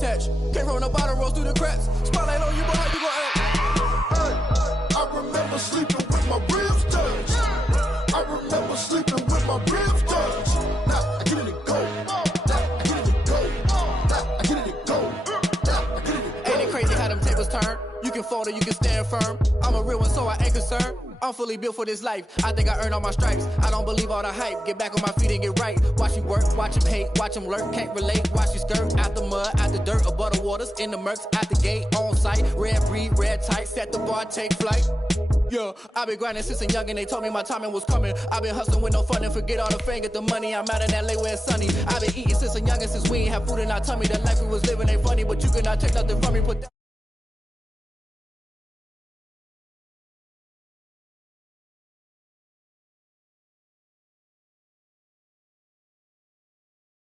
Came from the bottom, rose through the cracks. Spotlight on you, boy, how you gon' act? I remember sleeping with my ribs touched. I remember sleeping with my ribs touched. Now I get it and go. Now I get it and go. Now I get it and go. Now I get it and go. Ain't it crazy how them tables turn? You can fold or you can stand firm. I'm a real one, so I ain't concerned. I'm fully built for this life. I think I earned all my stripes. I don't believe all the hype. Get back on my feet and get right. Watch you work, watch him hate, watch him lurk. Can't relate, watch you skirt. Out the mud, out the dirt, above the waters, in the murks, at the gate, on site. Red breed, red tight, set the bar, take flight. Yeah, I been grinding since a youngin', they told me my timing was coming. I been hustling with no fun and forget all the fame, get the money. I'm out in LA where it's sunny. I been eating since a youngin', since we ain't have food in our tummy. The life we was living ain't funny, but you cannot take nothing from me. Put that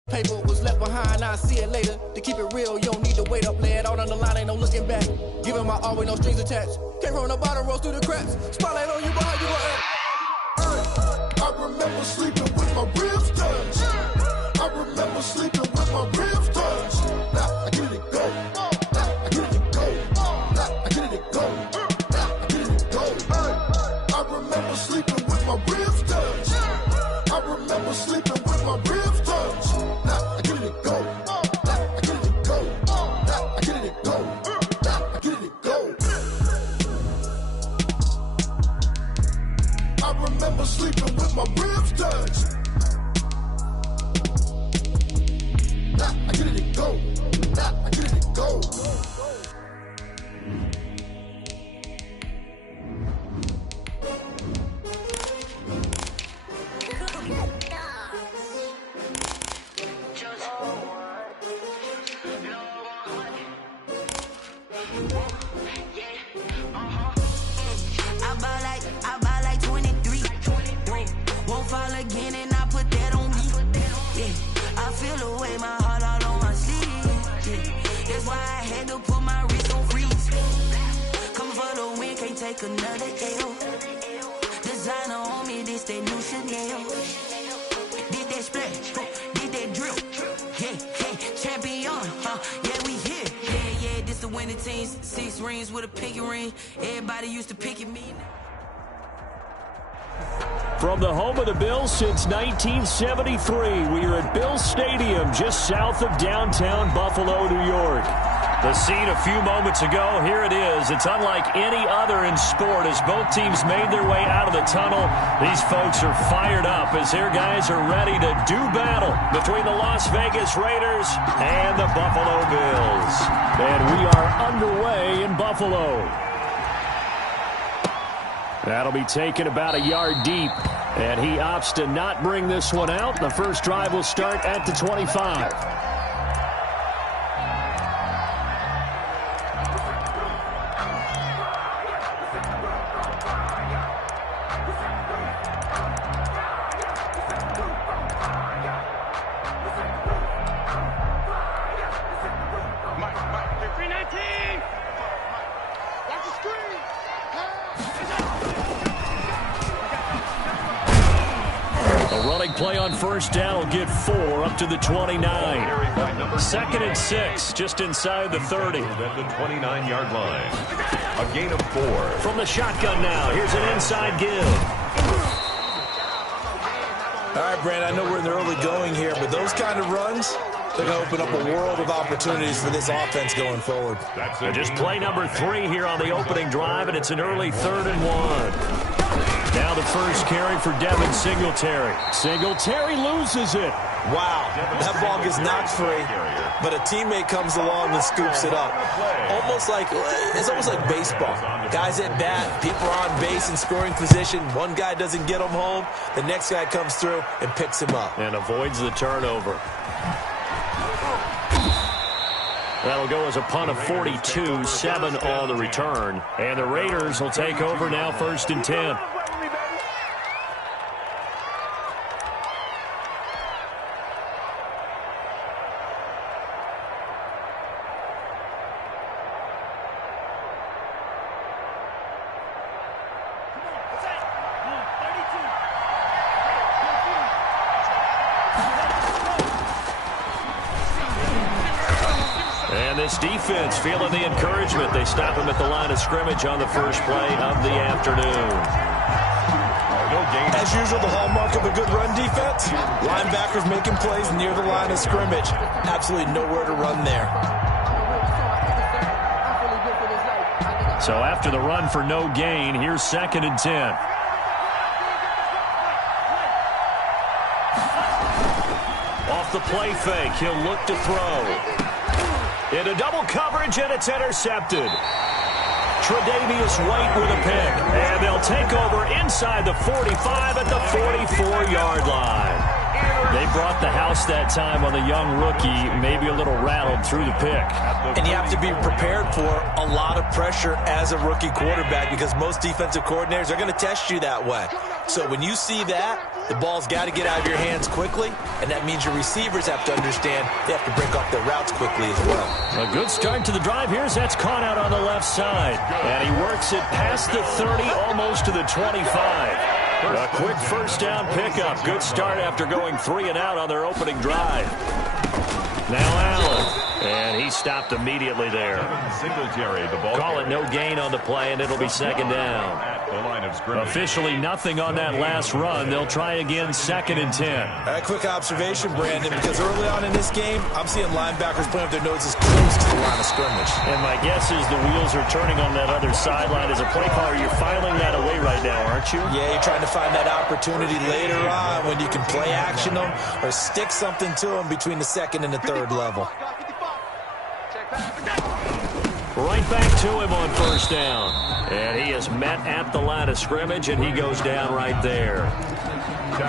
paper was left behind, I see it later. To keep it real, you don't need to wait up, lay it out on the line, ain't no looking back. Giving my all with no strings attached. Came from the bottom, rose through the cracks. Spotlight on you, boy, how you gon' act? I remember sleeping with my ribs touched. I remember sleeping with my ribs touched. Now I get it and go. Now I get it and go. Now I get it and go. Now I get it and go. I remember sleeping with my ribs touched. I remember sleeping with my ribs touched. Now I get it and go. Now I get it and go. Now I get it and go. Now I get it and go. I remember sleeping with my ribs touched. Now I get it and go. Now I get it and go. I buy like 23. Won't fall again and I put that on me. Yeah, I feel the way, my heart all on my sleeve. Yeah, that's why I had to put my wrist on freeze. Come for the win, can't take another L. Designer on me, this that new Chanel. Did that splash, did that drill. Yeah, champion, yeah, we here. Yeah, this the winning teams. 6 rings with a pinky ring. Everybody used to pick at me. From the home of the Bills since 1973, we are at Bills Stadium just south of downtown Buffalo, New York. The scene a few moments ago, here it is. It's unlike any other in sport as both teams made their way out of the tunnel. These folks are fired up as their guys are ready to do battle between the Las Vegas Raiders and the Buffalo Bills. And we are underway in Buffalo. That'll be taken about a yard deep, and he opts to not bring this one out. The first drive will start at the 25. Play on first down will get 4 up to the 29. 2nd and 6, just inside the 30. At the 29-yard line. A gain of 4. From the shotgun now, here's an inside give. All right, Brand, I know we're in the early going here, but those kind of runs, they're going to open up a world of opportunities for this offense going forward. Just play number 3 here on the opening drive, and it's an early 3rd and 1. Now the first carry for Devin Singletary. Singletary loses it. Wow, that ball gets knocked free, but a teammate comes along and scoops it up. It's almost like baseball. Guys at bat, people are on base in scoring position. One guy doesn't get him home. The next guy comes through and picks him up. And avoids the turnover. That'll go as a punt of 42, 7 on the return. And the Raiders will take over now 1st and 10. And this defense feeling the encouragement. They stop him at the line of scrimmage on the first play of the afternoon. As usual, the hallmark of a good run defense, linebackers making plays near the line of scrimmage. Absolutely nowhere to run there. So after the run for no gain, here's 2nd and 10. Off the play fake, he'll look to throw. Into double coverage, and it's intercepted. Tre'Davious White with a pick, and they'll take over inside the 45 at the 44-yard line. They brought the house that time on the young rookie, maybe a little rattled through the pick. And you have to be prepared for a lot of pressure as a rookie quarterback because most defensive coordinators are going to test you that way. So when you see that, the ball's got to get out of your hands quickly, and that means your receivers have to understand they have to break off their routes quickly as well. A good start to the drive. Here's that's caught out on the left side. And he works it past the 30, almost to the 25. A quick first down pickup. Good start after going 3 and out on their opening drive. Now Allen. And he stopped immediately there. Singletary, the ball. Call it no gain on the play, and it'll be 2nd down. At the line of scrimmage. Officially nothing on that last run. They'll try again 2nd and 10. A quick observation, Brandon, because early on in this game, I'm seeing linebackers playing with their noses close to the line of scrimmage. And my guess is the wheels are turning on that other sideline. As a play caller, you're filing that away right now, aren't you? Yeah, you're trying to find that opportunity later on when you can play action them or stick something to them between the 2nd and the 3rd level. Right back to him on first down. And he is met at the line of scrimmage, and he goes down right there.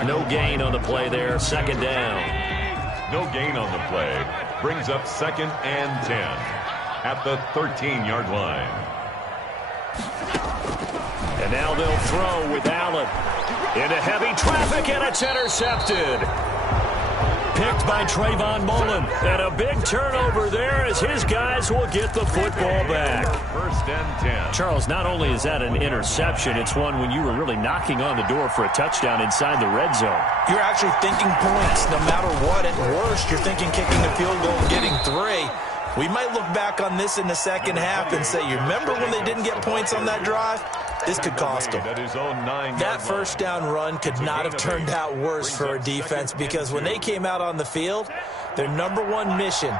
No gain on the play there. 2nd down. No gain on the play. Brings up 2nd and 10 at the 13-yard line. And now they'll throw with Allen. Into heavy traffic, and it's intercepted. Picked by Trayvon Mullen. And a big turnover there as his guys will get the football back. 1st and 10. Charles, not only is that an interception, it's one when you were really knocking on the door for a touchdown inside the red zone. You're actually thinking points no matter what. At worst, you're thinking kicking a field goal and getting 3. We might look back on this in the second half and say, you remember when they didn't get points on that drive? This could cost them. That first down run could not have turned out worse for a defense because when they came out on the field, their #1 mission,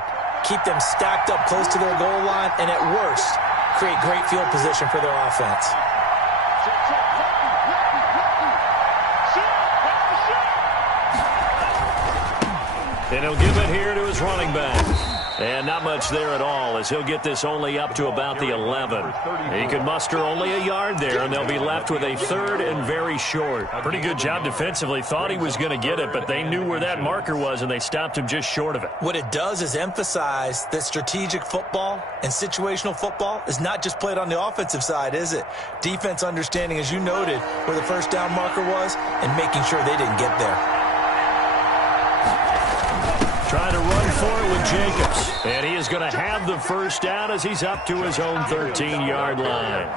keep them stacked up close to their goal line, and at worst, create great field position for their offense. And he'll give it here to his running back. And not much there at all as he'll get this only up to about the 11. He could muster only a yard there, and they'll be left with a 3rd and very short. Pretty good job defensively. Thought he was going to get it, but they knew where that marker was, and they stopped him just short of it. What it does is emphasize that strategic football and situational football is not just played on the offensive side, is it? Defense understanding, as you noted, where the first down marker was and making sure they didn't get there. Trying to run for it with Jacobs. And he is going to have the first down as he's up to his own 13-yard line.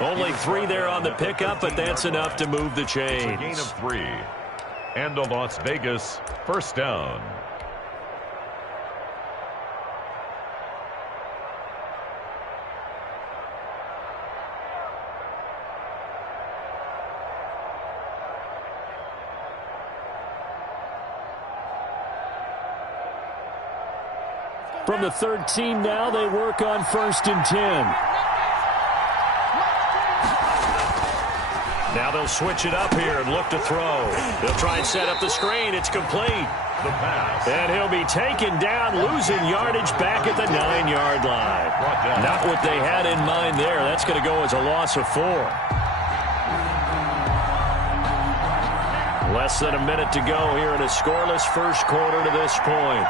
Only 3 there on the pickup, but that's enough to move the chains. Gain of 3. And a Las Vegas first down. From the 13 now, they work on 1st and 10. Now they'll switch it up here and look to throw. They'll try and set up the screen. It's complete. The pass. And he'll be taken down, losing yardage back at the 9-yard line. Not what they had in mind there. That's going to go as a loss of 4. Less than a minute to go here in a scoreless first quarter to this point.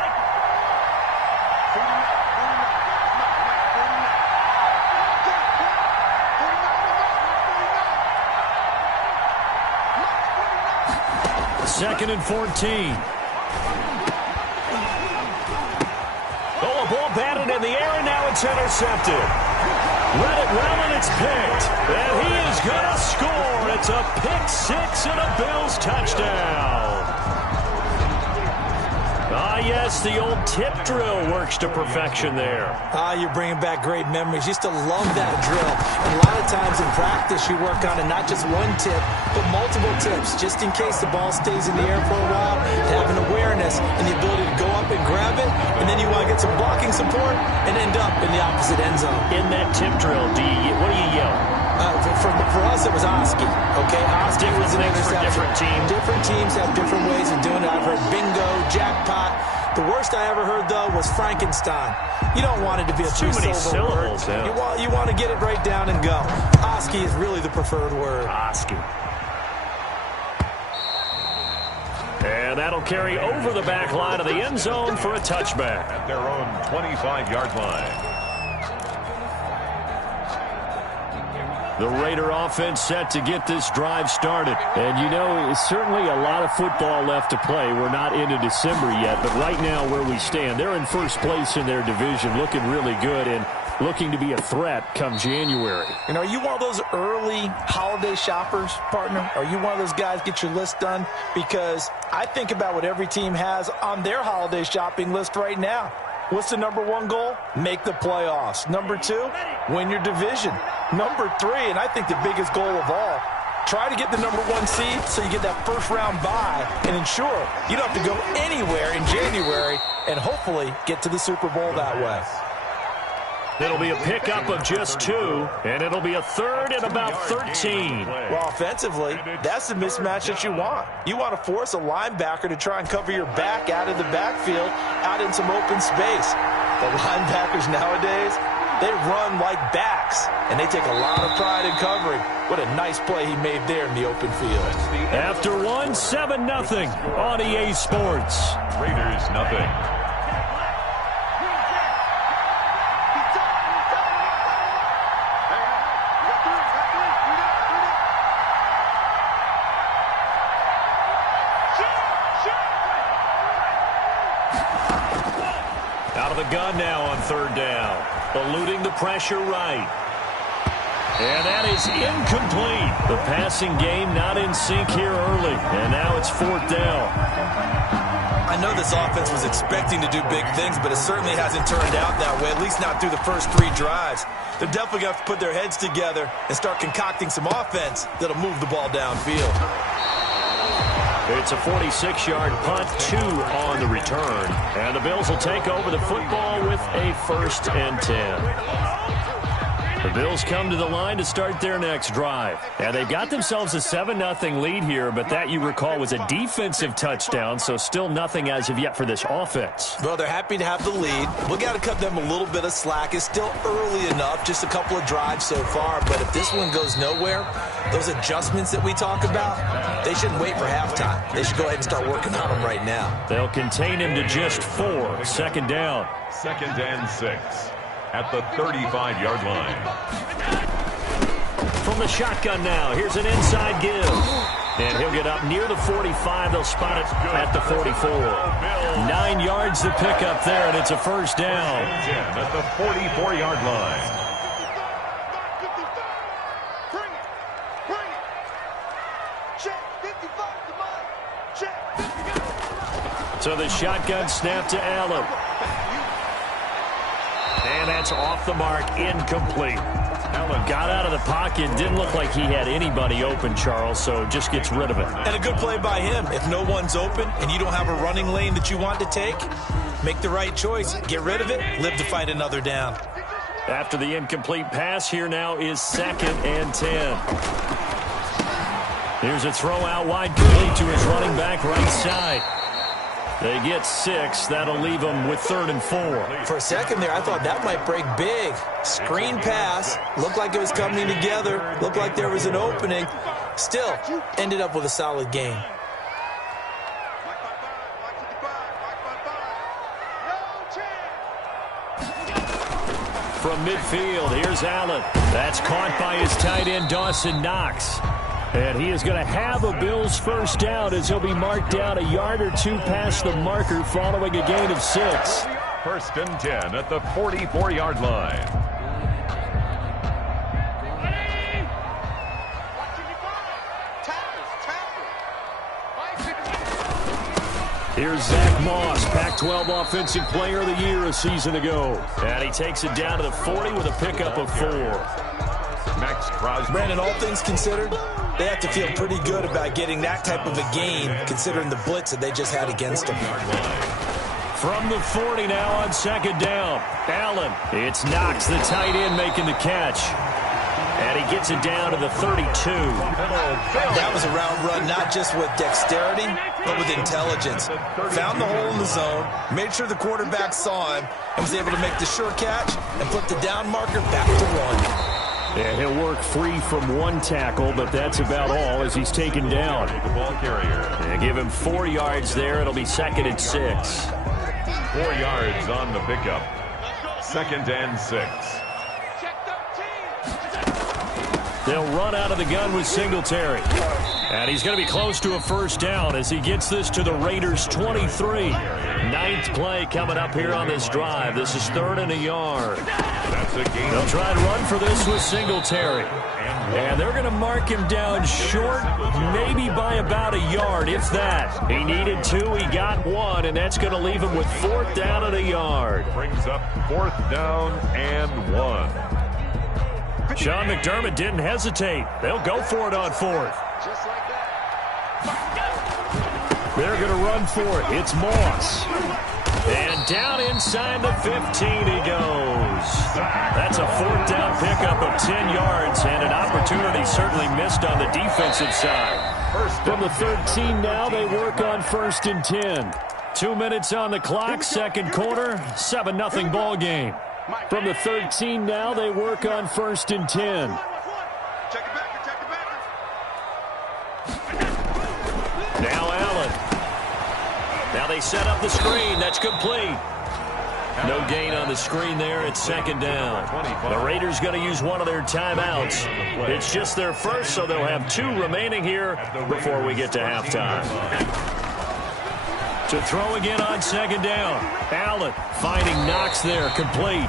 Second and 14. Oh, a ball batted in the air, and now it's intercepted. Read it well, and it's picked. And he is going to score. It's a pick 6 and a Bills touchdown. Ah, yes, the old tip drill works to perfection there. Ah, you're bringing back great memories. Used to love that drill. And a lot of times in practice, you work on it, not just one tip, but multiple tips, just in case the ball stays in the air for a while, having awareness and the ability to go up and grab it, and then you want to get some blocking support and end up in the opposite end zone. In that tip drill, what do you yell? For us, it was Oski. Okay, Oski was an interception. Different teams. Different teams have different ways of doing it. I've heard bingo, jackpot. The worst I ever heard, though, was Frankenstein. You don't want it to be a too many syllables. Word. Yeah. You want to get it right down and go. Oski is really the preferred word. Oski. And that'll carry over the back line of the end zone for a touchback. At their own 25-yard line. The Raider offense set to get this drive started. And, you know, it's certainly a lot of football left to play. We're not into December yet, but right now where we stand, they're in first place in their division, looking really good and looking to be a threat come January. You know, are you one of those early holiday shoppers, partner? Are you one of those guys get your list done? Because I think about what every team has on their holiday shopping list right now. What's the number one goal? Make the playoffs. Number two, win your division. Number three, and I think the biggest goal of all, try to get the number one seed so you get that first round bye and ensure you don't have to go anywhere in January and hopefully get to the Super Bowl that way. It'll be a pickup of just 2, and it'll be a third and about 13. Well, offensively, that's the mismatch that you want. You want to force a linebacker to try and cover your back out of the backfield, out in some open space. The linebackers nowadays, they run like backs, and they take a lot of pride in covering. What a nice play he made there in the open field. After one, 7-0 on EA Sports. Raiders nothing. Out of the gun now on third down. Eluding the pressure right. And that is incomplete. The passing game not in sync here early. And now it's fourth down. I know this offense was expecting to do big things, but it certainly hasn't turned out that way, at least not through the first 3 drives. They're definitely going to have to put their heads together and start concocting some offense that'll move the ball downfield. It's a 46-yard punt, 2 on the return. And the Bills will take over the football with a 1st and 10. The Bills come to the line to start their next drive. And they've got themselves a 7-0 lead here, but that, you recall, was a defensive touchdown, so still nothing as of yet for this offense. Well, they're happy to have the lead. We've got to cut them a little bit of slack. It's still early enough, just a couple of drives so far, but if this one goes nowhere, those adjustments that we talk about, they shouldn't wait for halftime. They should go ahead and start working on them right now. They'll contain him to just 4. 2nd down. 2nd and 6 at the 35-yard line. From the shotgun now, here's an inside give. And he'll get up near the 45. They'll spot it at the 44. 9 yards to pick up there, and it's a 1st down. 10 at the 44-yard line. So the shotgun snap to Allen. And that's off the mark, incomplete. Allen got out of the pocket, didn't look like he had anybody open, Charles, so just gets rid of it. And a good play by him. If no one's open and you don't have a running lane that you want to take, make the right choice. Get rid of it, live to fight another down. After the incomplete pass, here now is 2nd and 10. Here's a throw out wide complete to his running back right side. They get 6. That'll leave them with 3rd and 4. For a second there, I thought that might break big. Screen pass. Looked like it was coming together. Looked like there was an opening. Still, ended up with a solid gain. From midfield, here's Allen. That's caught by his tight end, Dawson Knox. And he is going to have a Bills 1st down as he'll be marked down a yard or 2 past the marker following a gain of 6. 1st and 10 at the 44-yard line. Here's Zach Moss, Pac-12 Offensive Player of the Year a season ago. And he takes it down to the 40 with a pickup of 4. Max Crosby. Brandon, all things considered, they have to feel pretty good about getting that type of a gain, considering the blitz that they just had against them. From the 40 now on second down. Allen. It's Knox, the tight end, making the catch. And he gets it down to the 32. That was a route run, not just with dexterity, but with intelligence. Found the hole in the zone, made sure the quarterback saw him, and was able to make the sure catch and put the down marker back to 1. Yeah, he'll work free from 1 tackle, but that's about all as he's taken down. The ball carrier. Yeah, give him 4 yards there. It'll be 2nd and 6. 4 yards on the pickup. 2nd and 6. They'll run out of the gun with Singletary. And he's going to be close to a first down as he gets this to the Raiders' 23. 9th play coming up here on this drive. This is 3rd and a yard. That's a gain. They'll try and run for this with Singletary. And they're going to mark him down short, maybe by about a yard, if that. He needed 2, he got 1, and that's going to leave him with 4th down and a yard. Brings up 4th down and 1. Sean McDermott didn't hesitate. They'll go for it on 4th. They're going to run for it. It's Moss. And down inside the 15 he goes. That's a 4th down pickup of 10 yards and an opportunity certainly missed on the defensive side. From the 13 now, they work on 1st and 10. 2 minutes on the clock, 2nd quarter, 7-0 ball game. From the 13 now, they work on 1st and 10. Now Allen. Now they set up the screen. That's complete. No gain on the screen there. It's 2nd down. The Raiders going to use one of their timeouts. It's just their first, so they'll have 2 remaining here before we get to halftime. To throw again on 2nd down. Allen finding Knox there, complete.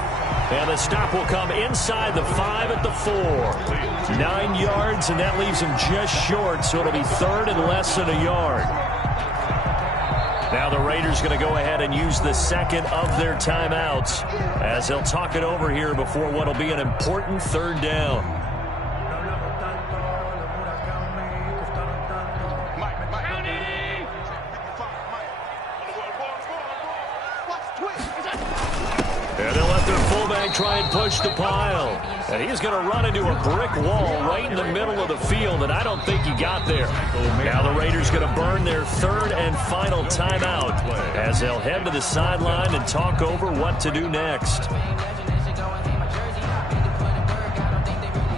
And the stop will come inside the 5 at the 4. 9 yards, and that leaves him just short, so it'll be 3rd and less than a yard. Now the Raiders going to go ahead and use the 2nd of their timeouts as they'll talk it over here before what will be an important 3rd down. And they'll let their fullback try and push the pile. And he's going to run into a brick wall right in the middle of the field, and I don't think he got there. Now the Raiders going to burn their 3rd and final timeout as they'll head to the sideline and talk over what to do next.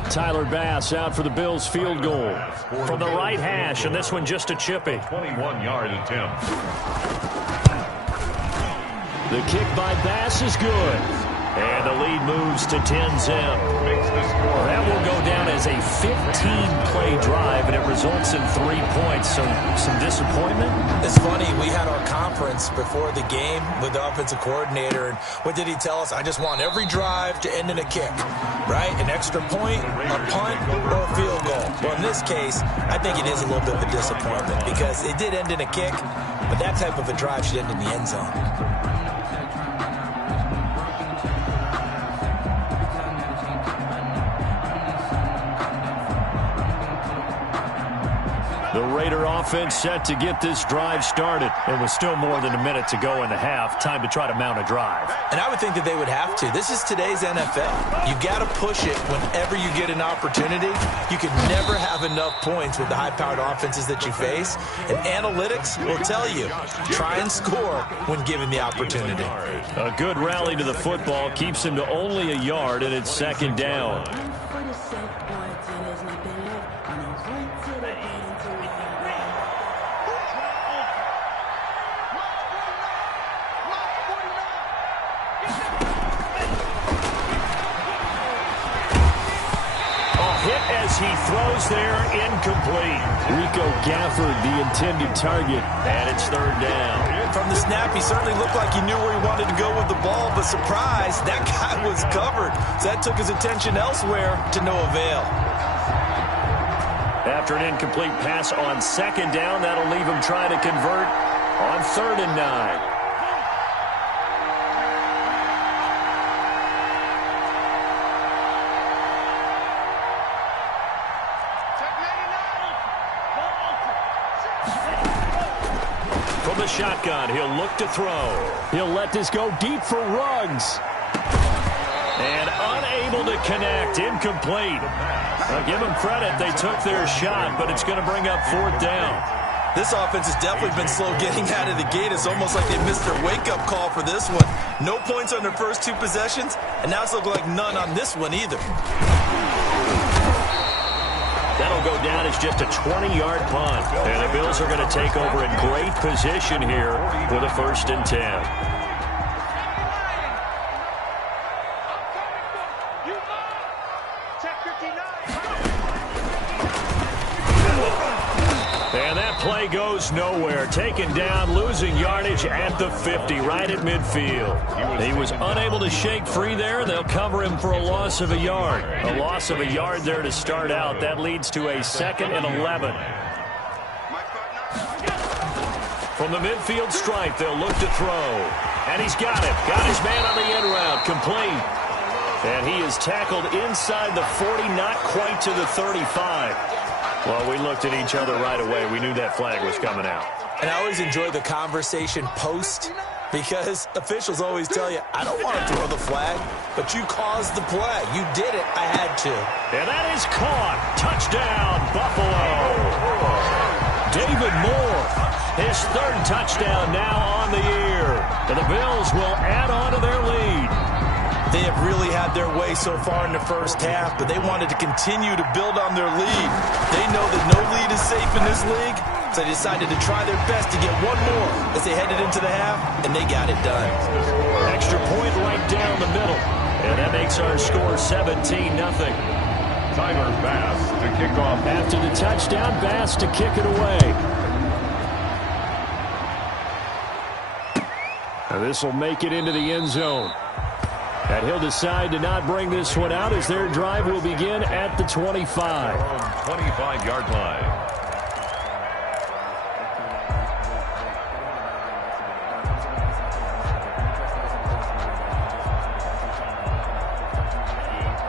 Tyler Bass out for the Bills field goal from the right hash, and this one just a chippy. 21-yard attempt. The kick by Bass is good. And the lead moves to 10-zip. That will go down as a 15-play drive, and it results in 3 points. So some disappointment? It's funny. We had our conference before the game with the offensive coordinator, and what did he tell us? I just want every drive to end in a kick, right? An extra point, a punt, or a field goal. Well, in this case, I think it is a little bit of a disappointment because it did end in a kick, but that type of a drive should end in the end zone. The Raider offense set to get this drive started. It was still more than a minute to go in the half. Time to try to mount a drive. And I would think that they would have to. This is today's NFL. You got to push it whenever you get an opportunity. You can never have enough points with the high-powered offenses that you face. And analytics will tell you, try and score when given the opportunity. A good rally to the football keeps him to only a yard, and it's 2nd down. He throws there, incomplete. Rico Gafford, the intended target, and it's 3rd down. From the snap, he certainly looked like he knew where he wanted to go with the ball, but surprise, that guy was covered. So that took his attention elsewhere to no avail. After an incomplete pass on 2nd down, that'll leave him trying to convert on 3rd and 9. From the shotgun, he'll look to throw. He'll let this go deep for Ruggs. And unable to connect, incomplete. Now give them credit, they took their shot, but it's going to bring up 4th down. This offense has definitely been slow getting out of the gate. It's almost like they missed their wake-up call for this one. No points on their first 2 possessions, and now it's looking like none on this one either. That'll go down as just a 20-yard punt. And the Bills are going to take over in great position here with a 1st and 10. And that play goes nowhere. Taken down, losing yardage at the 50, right at midfield. He was unable to shake free there. They'll cover him for a loss of a yard. A loss of a yard there to start out. That leads to a 2nd and 11. From the midfield stripe, they'll look to throw. And he's got it. Got his man on the end route. Complete. And he is tackled inside the 40, not quite to the 35. Well, we looked at each other right away. We knew that flag was coming out. And I always enjoy the conversation post because officials always tell you, I don't want to throw the flag, but you caused the play. You did it. I had to. And that is caught. Touchdown, Buffalo. David Moore, his 3rd touchdown now on the year. And the Bills will add on to their lead. They have really had their way so far in the first half, but they wanted to continue to build on their lead. They know that no lead is safe in this league, so they decided to try their best to get one more as they headed into the half, and they got it done. Extra point right down the middle, and that makes our score 17-0. Tyler Bass to kick off. After the touchdown, Bass to kick it away. Now this will make it into the end zone. And he'll decide to not bring this one out as their drive will begin at the 25. 25-yard line.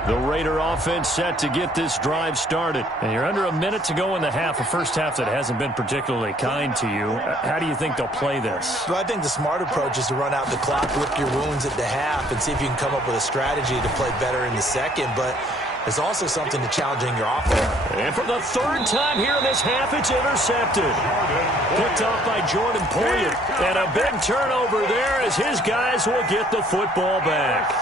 The Raider offense set to get this drive started. And you're under a minute to go in the half, a first half that hasn't been particularly kind to you. How do you think they'll play this? Well, I think the smart approach is to run out the clock, lick your wounds at the half, and see if you can come up with a strategy to play better in the second. But there's also something to challenging your offense. And for the 3rd time here in this half, it's intercepted. Picked off by Jordan Poyer. And a big turnover there as his guys will get the football back.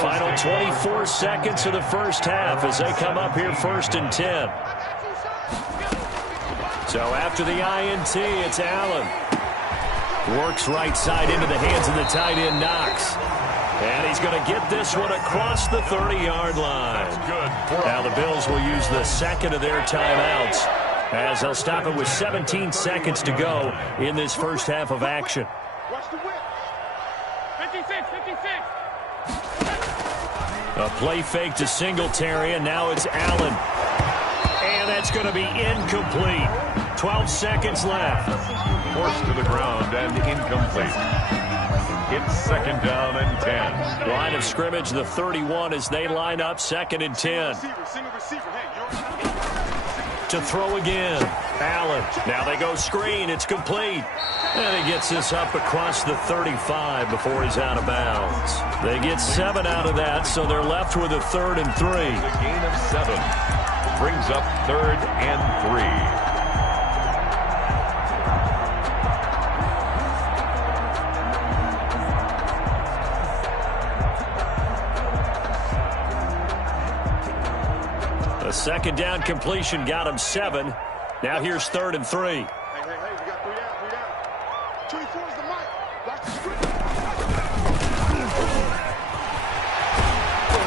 Final 24 seconds of the first half as they come up here 1st and 10. So after the INT, it's Allen. Works right side into the hands of the tight end, Knox. And he's going to get this one across the 30-yard line. Now the Bills will use the 2nd of their timeouts as they'll stop it with 17 seconds to go in this first half of action. Watch the whip. 56. A play fake to Singletary, and now it's Allen. And that's going to be incomplete. 12 seconds left. Forced to the ground and incomplete. It's 2nd down and 10. Line of scrimmage, the 31 as they line up 2nd and 10. To throw again. Allen. Now they go screen. It's complete. And he gets this up across the 35 before he's out of bounds. They get 7 out of that, so they're left with a 3rd and 3. The gain of 7 brings up 3rd and 3. A 2nd down completion got him 7. Now here's 3rd and 3. Hey, we got 3 down. 24 is the mic. Watch the script.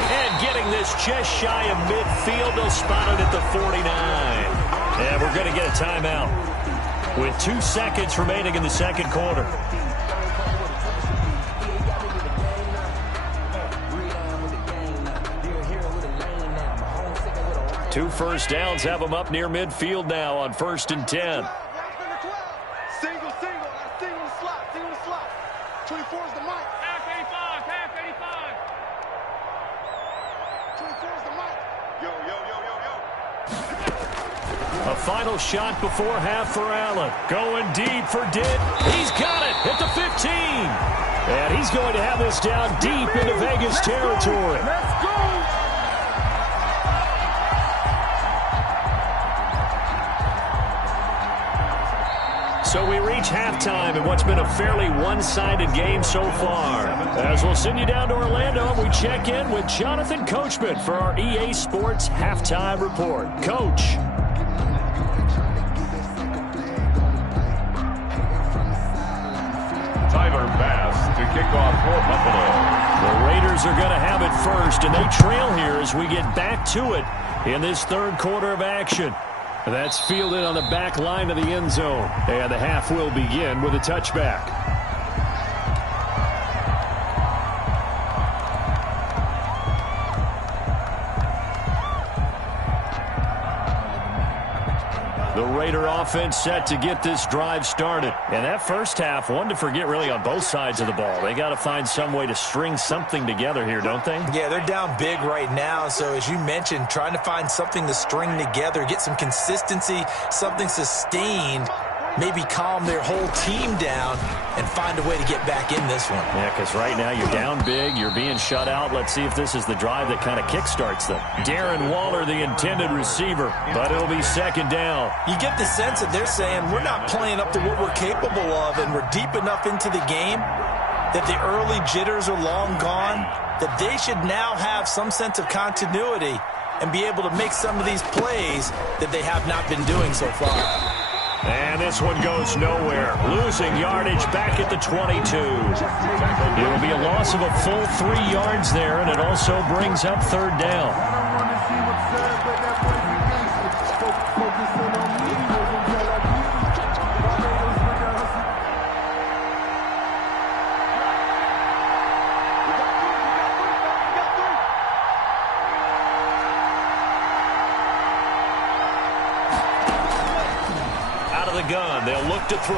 And getting this just shy of midfield, they'll spot it at the 49. And we're going to get a timeout with 2 seconds remaining in the second quarter. Two first downs have them up near midfield now on 1st and 10. A final shot before half for Allen. Going deep for Ditt. He's got it at the 15. And he's going to have this down deep into Vegas territory. Let's go! So we reach halftime in what's been a fairly one-sided game so far. As we'll send you down to Orlando, we check in with Jonathan Coachman for our EA Sports Halftime Report. Coach. Tyler Bass to kick off for Buffalo. The Raiders are going to have it first, and they trail here as we get back to it in this third quarter of action. That's fielded on the back line of the end zone. And the half will begin with a touchback. The Raider offense set to get this drive started. And that first half, one to forget really on both sides of the ball. They got to find some way to string something together here, don't they? Yeah, they're down big right now. So as you mentioned, trying to find something to string together, get some consistency, something sustained, maybe calm their whole team down and find a way to get back in this one. Yeah, because right now you're down big, you're being shut out. Let's see if this is the drive that kind of kickstarts them. Darren Waller, the intended receiver, but it'll be second down. You get the sense that they're saying we're not playing up to what we're capable of, and we're deep enough into the game that the early jitters are long gone, that they should now have some sense of continuity and be able to make some of these plays that they have not been doing so far. And this one goes nowhere. Losing yardage back at the 22. It'll be a loss of a full 3 yards there, and it also brings up third down. Gun. They'll look to throw.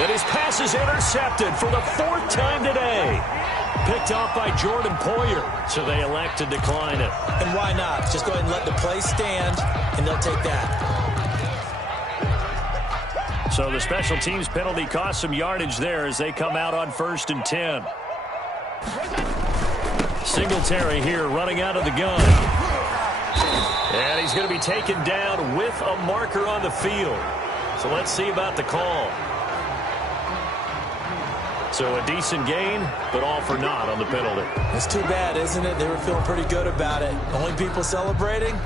And his pass is intercepted for the 4th time today. Picked off by Jordan Poyer, so they elect to decline it. And why not? Just go ahead and let the play stand, and they'll take that. So the special teams penalty cost some yardage there as they come out on 1st and 10. Singletary here running out of the gun. And he's going to be taken down with a marker on the field. So let's see about the call. So a decent gain, but all for naught on the penalty. It's too bad, isn't it? They were feeling pretty good about it. Only people celebrating,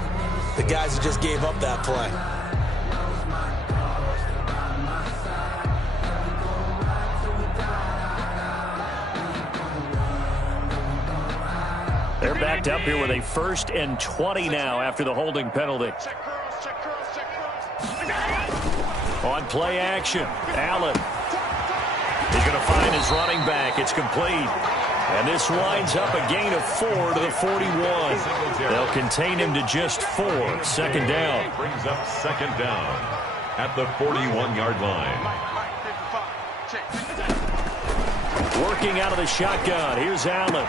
the guys who just gave up that play. They're backed up here with a 1st and 20 now after the holding penalty. On play action, Allen. He's going to find his running back. It's complete. And this winds up a gain of 4 to the 41. They'll contain him to just 4. 2nd down. Brings up 2nd down at the 41-yard line. Working out of the shotgun. Here's Allen.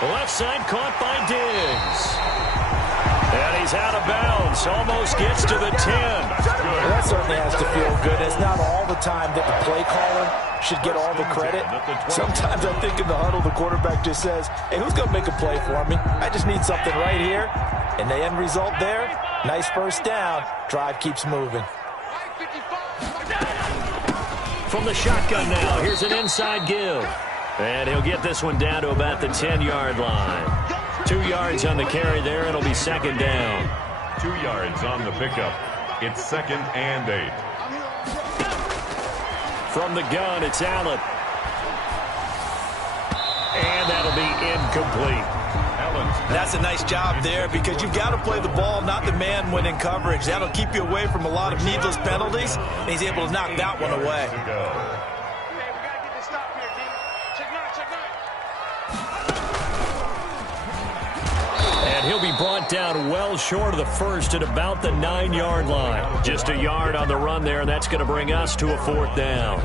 The left side caught by Diggs. And he's out of bounds. Almost gets to the 10. Well, that certainly has to feel good. It's not all the time that the play caller should get all the credit. Sometimes I think in the huddle, the quarterback just says, hey, who's going to make a play for me? I just need something right here. And the end result there, nice 1st down. Drive keeps moving. From the shotgun now, here's an inside give. And he'll get this one down to about the 10-yard line. 2 yards on the carry there. It'll be 2nd down. 2 yards on the pickup. It's 2nd and 8. From the gun, it's Allen. And that'll be incomplete. That's a nice job there because you've got to play the ball, not the man when in coverage. That'll keep you away from a lot of needless penalties, and he's able to knock that one away. And he'll be brought down well short of the 1st at about the 9-yard line. Just a yard on the run there, and that's going to bring us to a 4th down.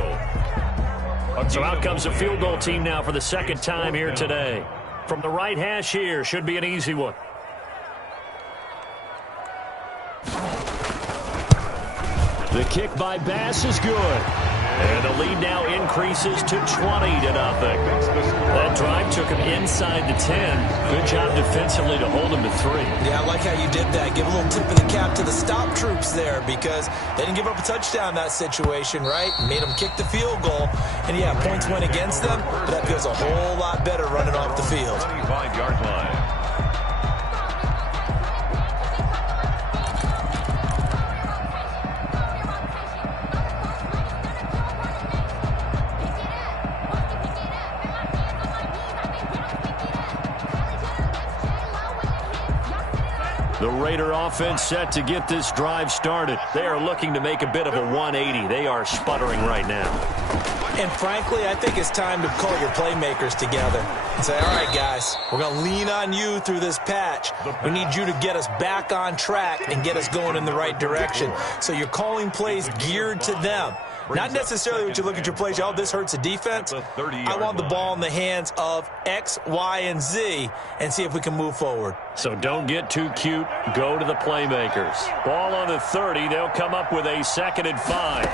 So out comes the field goal team now for the 2nd time here today. From the right hash here, should be an easy one. The kick by Bass is good. And the lead now increases to 20-0. That drive took him inside the 10. Good job defensively to hold him to 3. Yeah, I like how you did that. Give a little tip of the cap to the stop troops there because they didn't give up a touchdown in that situation, right? Made them kick the field goal. And, yeah, points went against them, but that feels a whole lot better running off the field. 25-yard line. The Raider offense set to get this drive started. They are looking to make a bit of a 180. They are sputtering right now. And frankly, I think it's time to call your playmakers together and say, all right, guys, we're going to lean on you through this patch. We need you to get us back on track and get us going in the right direction. So you're calling plays geared to them. Not necessarily what you look at your plays, oh, this hurts the defense. I want the ball in the hands of X, Y, and Z and see if we can move forward. So don't get too cute. Go to the playmakers. Ball on the 30. They'll come up with a 2nd and 5.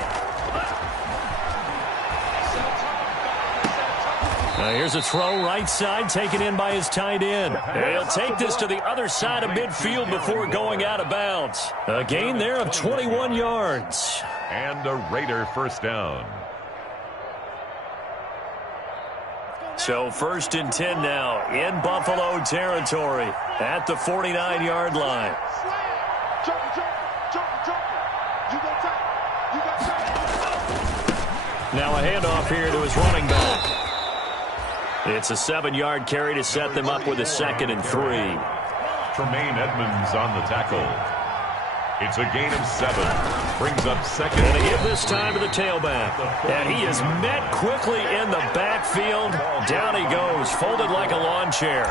Now here's a throw right side taken in by his tight end. He'll take this to the other side of midfield before going out of bounds. A gain there of 21 yards. And a Raider first down. So 1st and 10 now in Buffalo territory at the 49-yard line. Now a handoff here to his running back. It's a 7-yard carry to set them up with a 2nd and 3. Tremaine Edmonds on the tackle. It's a gain of 7. Brings up 2nd. And they give this time to the tailback. And he is met quickly in the backfield. Down he goes, folded like a lawn chair.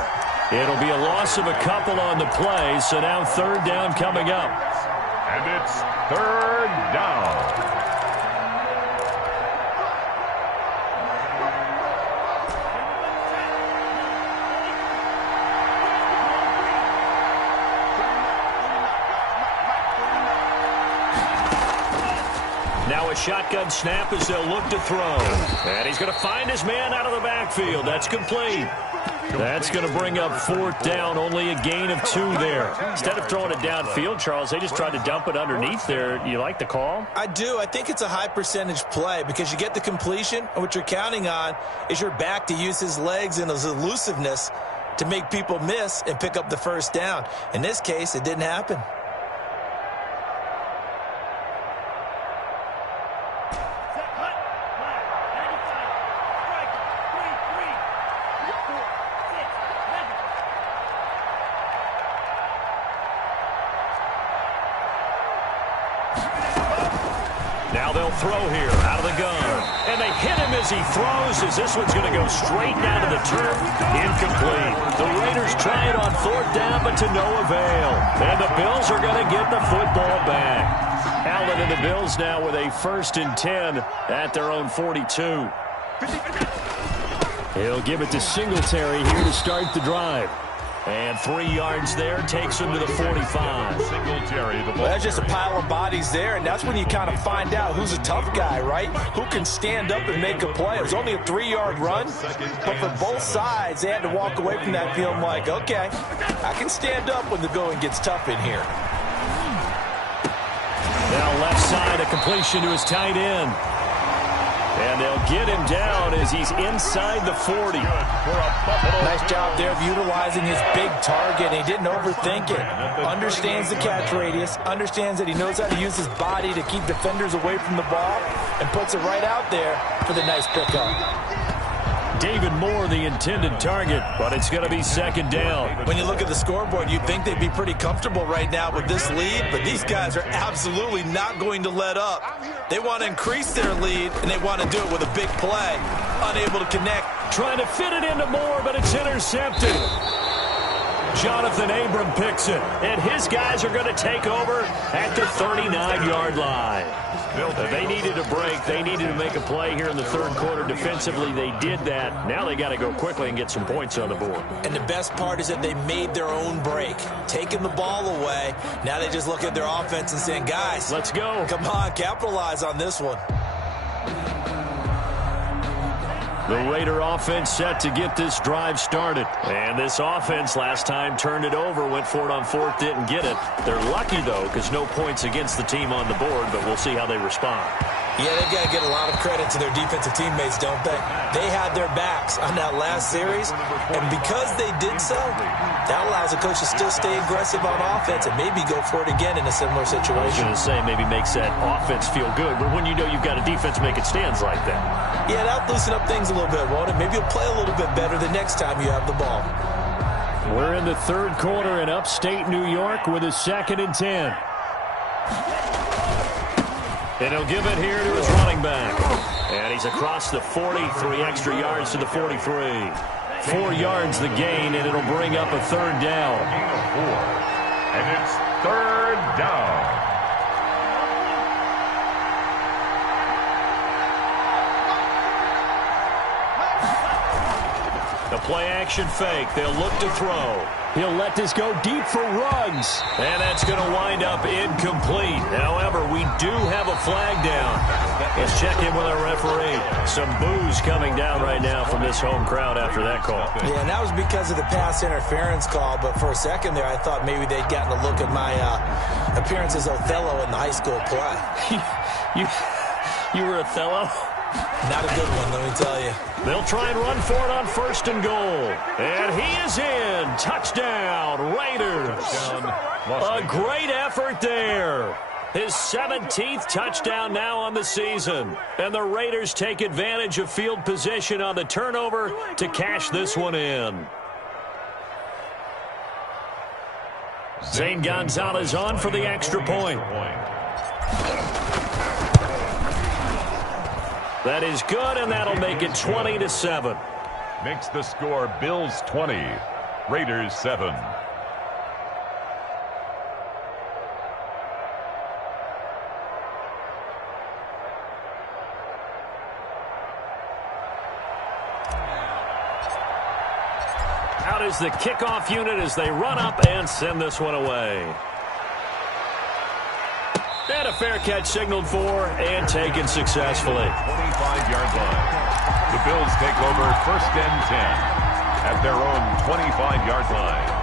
It'll be a loss of a couple on the play, so now 3rd down coming up. And it's 3rd down. Now a shotgun snap as they'll look to throw. And he's going to find his man out of the backfield. That's complete. That's going to bring up 4th down. Only a gain of 2 there. Instead of throwing it downfield, Charles, they just tried to dump it underneath there. You like the call? I do. I think it's a high percentage play because you get the completion, and what you're counting on is your back to use his legs and his elusiveness to make people miss and pick up the 1st down. In this case, it didn't happen. Now they'll throw here out of the gun. And they hit him as he throws, as this one's going to go straight down to the turf. Incomplete. The Raiders try it on 4th down, but to no avail. And the Bills are going to get the football back. Allen and the Bills now with a 1st and 10 at their own 42. He'll give it to Singletary here to start the drive. And 3 yards there takes him to the 45. Singletary, the ball. Well, that's just a pile of bodies there, and that's when you kind of find out who's a tough guy, right? Who can stand up and make a play. It was only a 3-yard run, but for both sides, they had to walk away from that feeling like, okay, I can stand up when the going gets tough in here. Now left side, a completion to his tight end. And they'll get him down as he's inside the 40. Nice job there of utilizing his big target. He didn't overthink it. Understands the catch radius. Understands that he knows how to use his body to keep defenders away from the ball. And puts it right out there for the nice pickup. David Moore, the intended target, but it's going to be 2nd down. When you look at the scoreboard, you'd think they'd be pretty comfortable right now with this lead, but these guys are absolutely not going to let up. They want to increase their lead, and they want to do it with a big play. Unable to connect. Trying to fit it into Moore, but it's intercepted. Jonathan Abram picks it, and his guys are going to take over at the 39-yard line. They needed a break. They needed to make a play here in the third quarter. Defensively, they did that. Now they got to go quickly and get some points on the board. And the best part is that they made their own break, taking the ball away. Now they just look at their offense and saying, guys, let's go. Come on, capitalize on this one. The Raider offense set to get this drive started. And this offense last time turned it over, went for it on fourth, didn't get it. They're lucky, though, because no points against the team on the board, but we'll see how they respond. Yeah, they've got to get a lot of credit to their defensive teammates, don't they? They had their backs on that last series, and because they did so, that allows the coach to still stay aggressive on offense and maybe go for it again in a similar situation. I was going to say maybe makes that offense feel good, but when you know you've got a defense making stands like that. Yeah, that'll loosen up things a little bit, won't it? Maybe you'll play a little bit better the next time you have the ball. We're in the third quarter in upstate New York with a 2nd and 10. And he'll give it here to his running back. And he's across the 40, 3 extra yards to the 43. 4 yards the gain, and it'll bring up a 3rd down. And it's 3rd down. The play-action fake. They'll look to throw. He'll let this go deep for Ruggs. And that's going to wind up incomplete. However, we do have a flag down. Let's check in with our referee. Some boos coming down right now from this home crowd after that call. Yeah, and that was because of the pass interference call. But for a second there, I thought maybe they'd gotten a look at my appearance as Othello in the high school play. You were Othello? Not a good one, let me tell you. They'll try and run for it on 1st and goal. And he is in. Touchdown, Raiders. A great effort there. His 17th touchdown now on the season. And the Raiders take advantage of field position on the turnover to cash this one in. Zane Gonzalez on for the extra point. That is good, and that'll make it 20-7. Makes the score Bills 20, Raiders 7. Out is the kickoff unit as they run up and send this one away. And a fair catch signaled for and taken successfully. 25-yard line. The Bills take over 1st and 10 at their own 25-yard line.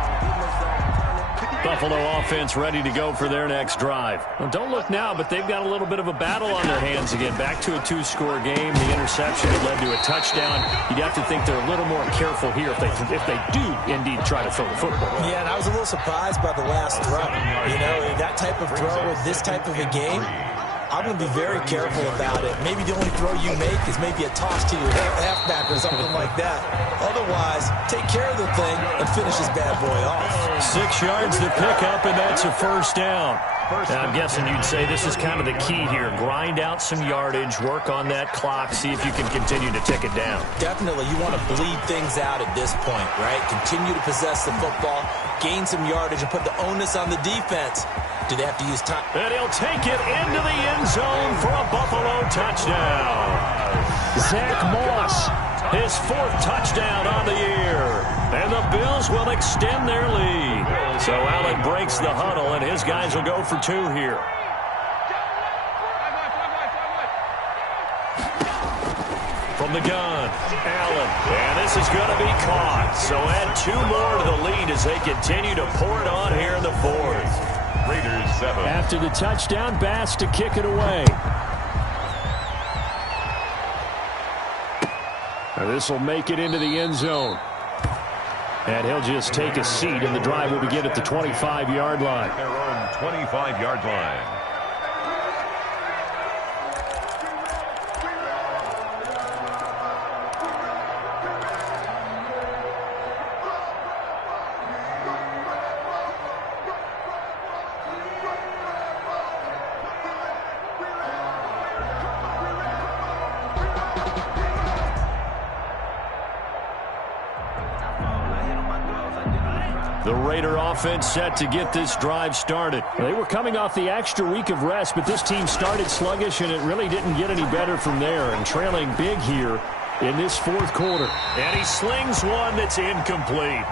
Buffalo offense ready to go for their next drive. Well, don't look now, but they've got a little bit of a battle on their hands again. Back to a 2-score game. The interception that led to a touchdown. You'd have to think they're a little more careful here if they do indeed try to throw the football. Yeah, and I was a little surprised by the last throw. You know, that type of throw with this type of a game, I'm going to be very careful about it. Maybe the only throw you make is maybe a toss to your halfback or something like that. Otherwise, take care of the thing and finish this bad boy off. 6 yards to pick up, and that's a 1st down. Now, I'm guessing you'd say this is kind of the key here. Grind out some yardage, work on that clock, see if you can continue to tick it down. Definitely, you want to bleed things out at this point, right? Continue to possess the football, gain some yardage, and put the onus on the defense. Do they have to use time? And he'll take it into the end zone for a Buffalo touchdown. Zach Moss, his 4th touchdown on the year. And the Bills will extend their lead. So Allen breaks the huddle, and his guys will go for 2 here. From the gun, Allen. And this is going to be caught. So add 2 more to the lead as they continue to pour it on here in the 4th. Raiders 7. After the touchdown, Bass to kick it away. Now this will make it into the end zone. And he'll just take a seat, and the drive will begin at the 25-yard line. Their own 25-yard line. The Raider offense set to get this drive started. They were coming off the extra week of rest, but this team started sluggish, and it really didn't get any better from there, and trailing big here in this fourth quarter. And he slings one that's incomplete.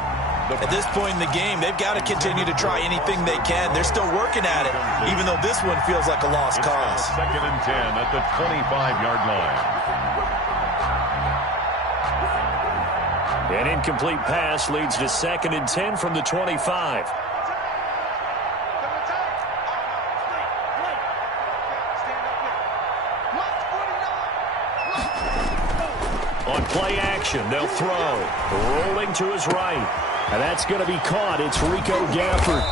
At this point in the game, they've got to continue to try anything they can. They're still working at it, even though this one feels like a lost cause. Second and 10 at the 25-yard line. An incomplete pass leads to second and 10 from the 25. On play action, they'll throw. Rolling to his right. And that's going to be caught. It's Rico Gafford.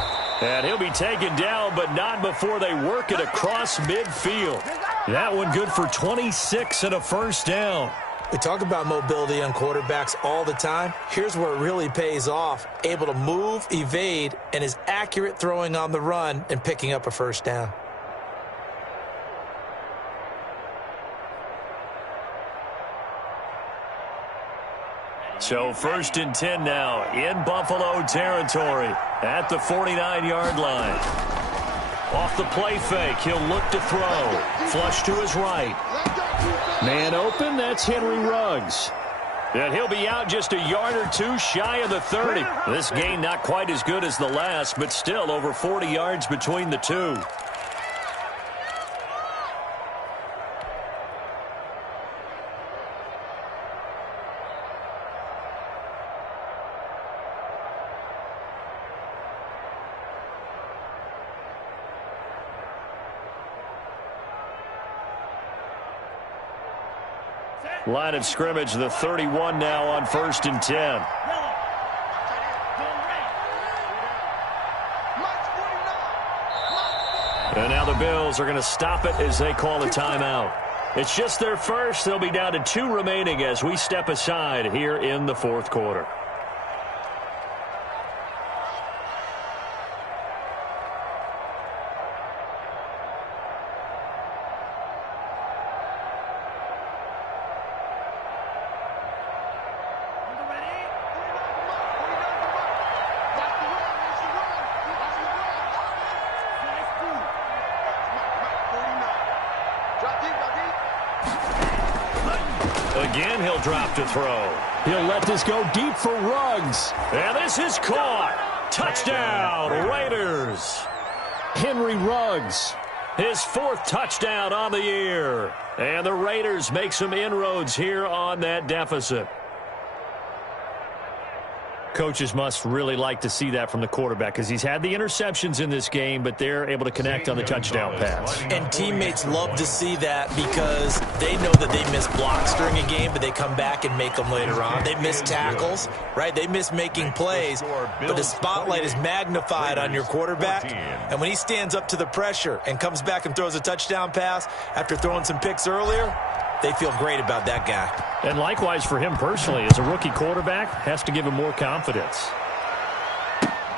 And he'll be taken down, but not before they work it across midfield. That one good for 26 and a first down. We talk about mobility on quarterbacks all the time. Here's where it really pays off. Able to move, evade, and is accurate throwing on the run and picking up a first down. So first and 10 now in Buffalo territory at the 49-yard line. Off the play fake, he'll look to throw. Flush to his right. Man open, that's Henry Ruggs. And he'll be out just a yard or two shy of the 30. This gain not quite as good as the last, but still over 40 yards between the two. Line of scrimmage, the 31 now on first and 10. And now the Bills are going to stop it as they call a timeout. It's just their first. They'll be down to 2 remaining as we step aside here in the fourth quarter. Again, he'll drop to throw. He'll let this go deep for Ruggs. And this is caught. Touchdown, Raiders. Henry Ruggs. His 4th touchdown on the year. And the Raiders make some inroads here on that deficit. Coaches must really like to see that from the quarterback because he's had the interceptions in this game, but they're able to connect on the touchdown pass. And teammates love to see that because they know that they miss blocks during a game, but they come back and make them later on. They miss tackles, right? They miss making plays, but the spotlight is magnified on your quarterback. And when he stands up to the pressure and comes back and throws a touchdown pass after throwing some picks earlier, they feel great about that guy. And likewise for him personally, as a rookie quarterback, has to give him more confidence.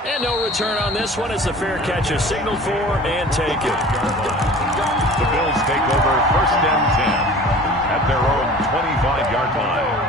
And no return on this one as the fair catch is signaled for and taken. The Bills take over first and 10 at their own 25-yard line.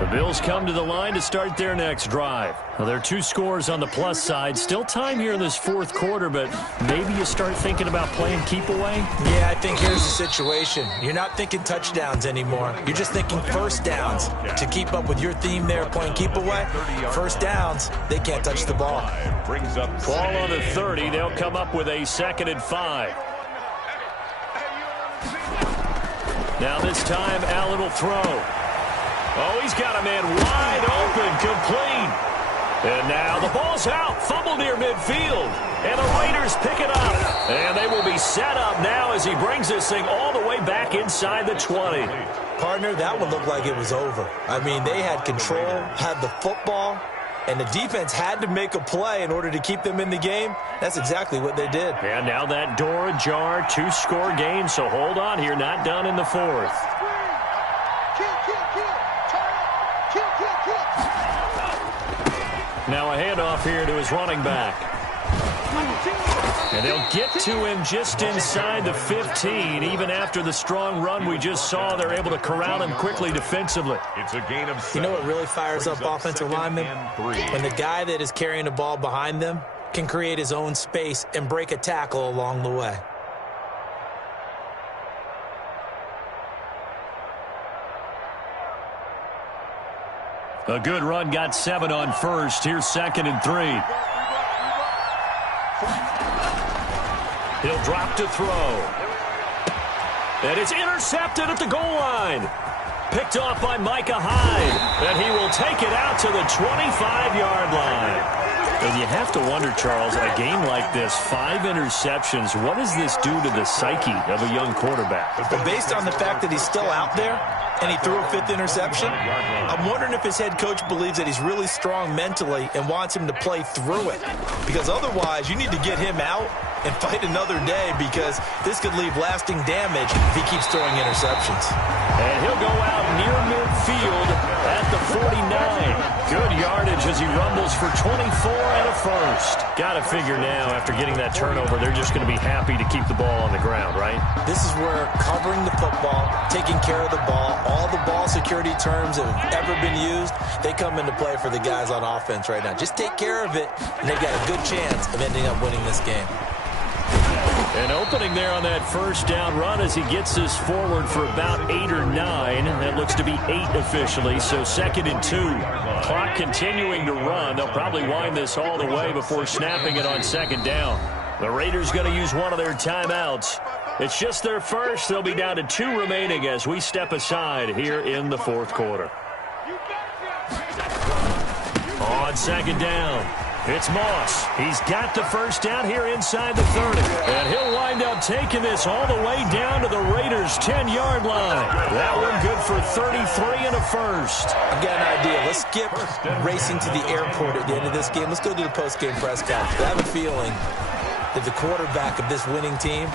The Bills come to the line to start their next drive. Now, there are 2 scores on the plus side. Still time here in this fourth quarter, but maybe you start thinking about playing keep away? Yeah, I think here's the situation. You're not thinking touchdowns anymore. You're just thinking first downs. To keep up with your theme there, playing keep away, first downs, they can't touch the ball. Ball on the 30. They'll come up with a 2nd and 5. Now this time, Allen will throw. Oh, he's got a man wide open, complete. And now the ball's out, fumble near midfield. And the Raiders pick it up. And they will be set up now as he brings this thing all the way back inside the 20. Partner, that one looked like it was over. I mean, they had control, had the football, and the defense had to make a play in order to keep them in the game. That's exactly what they did. And now that door ajar, 2-score game, so hold on here, not done in the 4th. Now a handoff here to his running back. And they'll get to him just inside the 15. Even after the strong run we just saw, they're able to corral him quickly defensively. It's a gain of 7. You know what really fires up offensive linemen? When the guy that is carrying the ball behind them can create his own space and break a tackle along the way. A good run, got 7 on first. Here's 2nd and 3. He'll drop to throw. And it's intercepted at the goal line. Picked off by Micah Hyde. And he will take it out to the 25-yard line. And you have to wonder, Charles, a game like this, 5 interceptions, what does this do to the psyche of a young quarterback? But based on the fact that he's still out there and he threw a 5th interception, I'm wondering if his head coach believes that he's really strong mentally and wants him to play through it. Because otherwise, you need to get him out and fight another day, because this could leave lasting damage if he keeps throwing interceptions. And he'll go out near midfield at the 49. Good yardage as he rumbles for 24 and a first. Got to figure now, after getting that turnover, they're just going to be happy to keep the ball on the ground, right? This is where covering the football, taking care of the ball, all the ball security terms that have ever been used, they come into play for the guys on offense right now. Just take care of it, and they've got a good chance of ending up winning this game. An opening there on that first down run as he gets this forward for about 8 or 9. That looks to be 8 officially, so 2nd and 2. Clock continuing to run. They'll probably wind this all the way before snapping it on 2nd down. The Raiders going to use one of their timeouts. It's just their first. They'll be down to 2 remaining as we step aside here in the 4th quarter. On 2nd down, it's Moss. He's got the first down here inside the 30. And he'll wind up taking this all the way down to the Raiders' 10-yard line. That one good for 33 and a first. I've got an idea. Let's skip racing to the airport at the end of this game. Let's go do the post-game press conference. I have a feeling that the quarterback of this winning team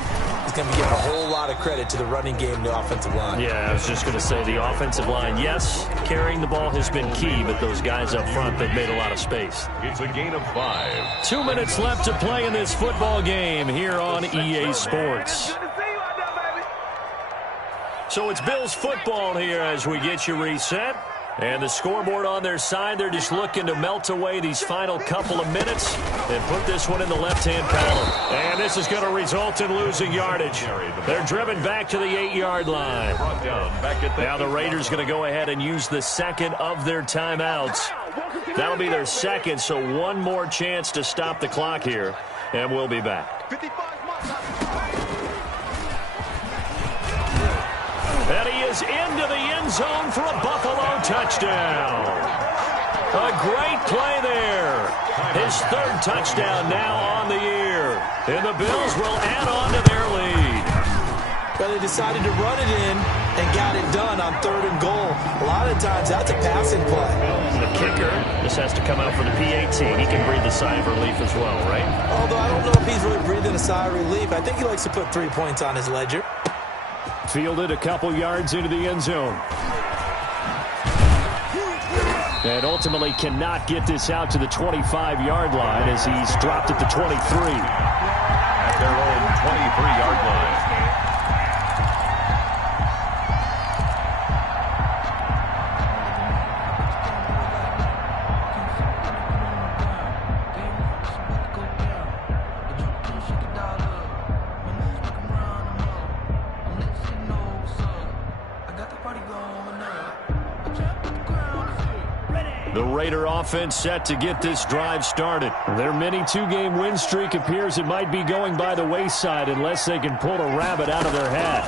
is going to be giving a whole lot of credit to the running game and the offensive line. Yeah, I was just going to say the offensive line, yes, carrying the ball has been key, but those guys up front, they've made a lot of space. It's a gain of 5. 2 minutes left to play in this football game here on EA Sports. So it's Bills football here as we get you reset. And the scoreboard on their side, they're just looking to melt away these final couple of minutes and put this one in the left-hand column. And this is going to result in losing yardage. They're driven back to the 8-yard line. Now the Raiders going to go ahead and use the 2nd of their timeouts. That'll be their 2nd, so one more chance to stop the clock here, and we'll be back. And he is into the end zone for a Buffalo touchdown. A great play there. His 3rd touchdown now on the year. And the Bills will add on to their lead. Well, they decided to run it in and got it done on 3rd and goal. A lot of times, that's a passing play. The kicker, this has to come out for the PAT. He can breathe a sigh of relief as well, right? Although I don't know if he's really breathing a sigh of relief. I think he likes to put 3 points on his ledger. Fielded a couple yards into the end zone. And ultimately cannot get this out to the 25-yard line as he's dropped at the 23. At their own 23-yard line. The Raider offense set to get this drive started. Their mini 2-game win streak appears it might be going by the wayside unless they can pull a rabbit out of their hat.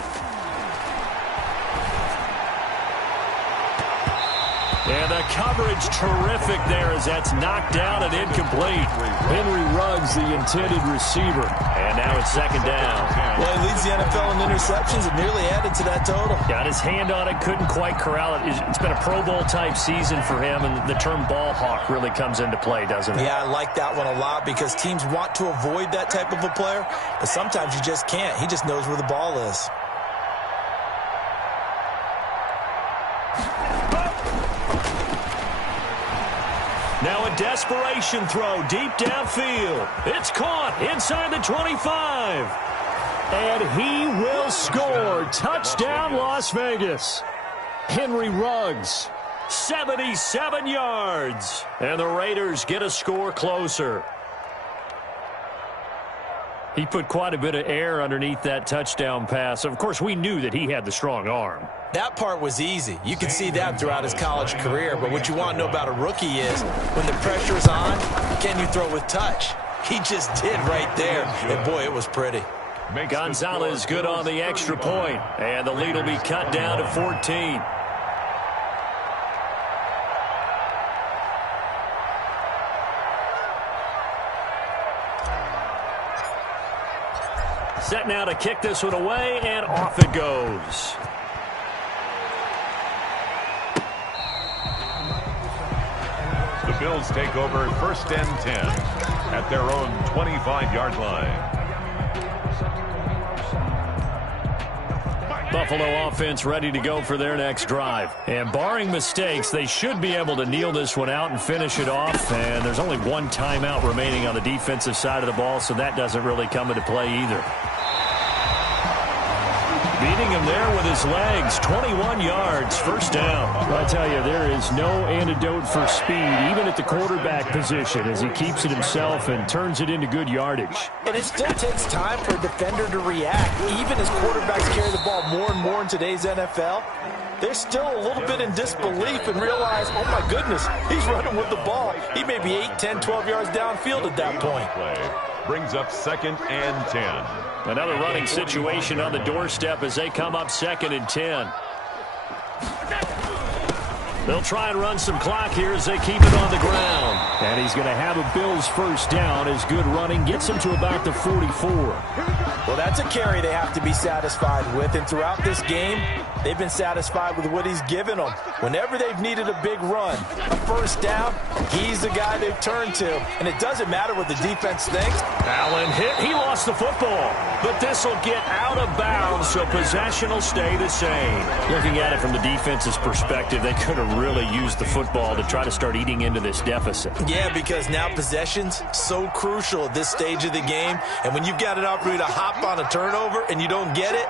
And the coverage terrific there as that's knocked down and incomplete. Henry Ruggs, the intended receiver. And now it's 2nd down. Well, he leads the NFL in interceptions and nearly added to that total. Got his hand on it, couldn't quite corral it. It's been a Pro Bowl type season for him, and the term ball hawk really comes into play, doesn't it? Yeah, I like that one a lot because teams want to avoid that type of a player, but sometimes you just can't. He just knows where the ball is. Now a desperation throw deep downfield. It's caught inside the 25. And he will score. Touchdown, Las Vegas. Henry Ruggs, 77 yards. And the Raiders get a score closer. He put quite a bit of air underneath that touchdown pass. Of course, we knew that he had the strong arm. That part was easy. You can see that throughout his college career. But what you want to know about a rookie is when the pressure's on, can you throw with touch? He just did right there. And, boy, it was pretty. Gonzalez good on the extra point. And the lead will be cut down to 14. Set now to kick this one away, and off it goes. The Bills take over 1st and 10 at their own 25-yard line. Buffalo offense ready to go for their next drive. And barring mistakes, they should be able to kneel this one out and finish it off. And there's only one timeout remaining on the defensive side of the ball, so that doesn't really come into play either. Beating him there with his legs, 21 yards, 1st down. I tell you, there is no antidote for speed, even at the quarterback position, as he keeps it himself and turns it into good yardage. And it still takes time for a defender to react. Even as quarterbacks carry the ball more and more in today's NFL, they're still a little bit in disbelief and realize, oh my goodness, he's running with the ball. He may be 8, 10, 12 yards downfield at that point. Brings up 2nd and 10. Another running situation on the doorstep as they come up 2nd and 10. They'll try and run some clock here as they keep it on the ground. And he's going to have a Bills 1st down as good running gets him to about the 44. Well, that's a carry they have to be satisfied with. And throughout this game, they've been satisfied with what he's given them. Whenever they've needed a big run, a 1st down, he's the guy they've turned to. And it doesn't matter what the defense thinks. Allen hit. He lost the football. But this will get out of bounds, so possession will stay the same. Looking at it from the defense's perspective, they could have really used the football to try to start eating into this deficit. Yeah, because now possession's so crucial at this stage of the game. And when you've got an opportunity to hop on a turnover and you don't get it,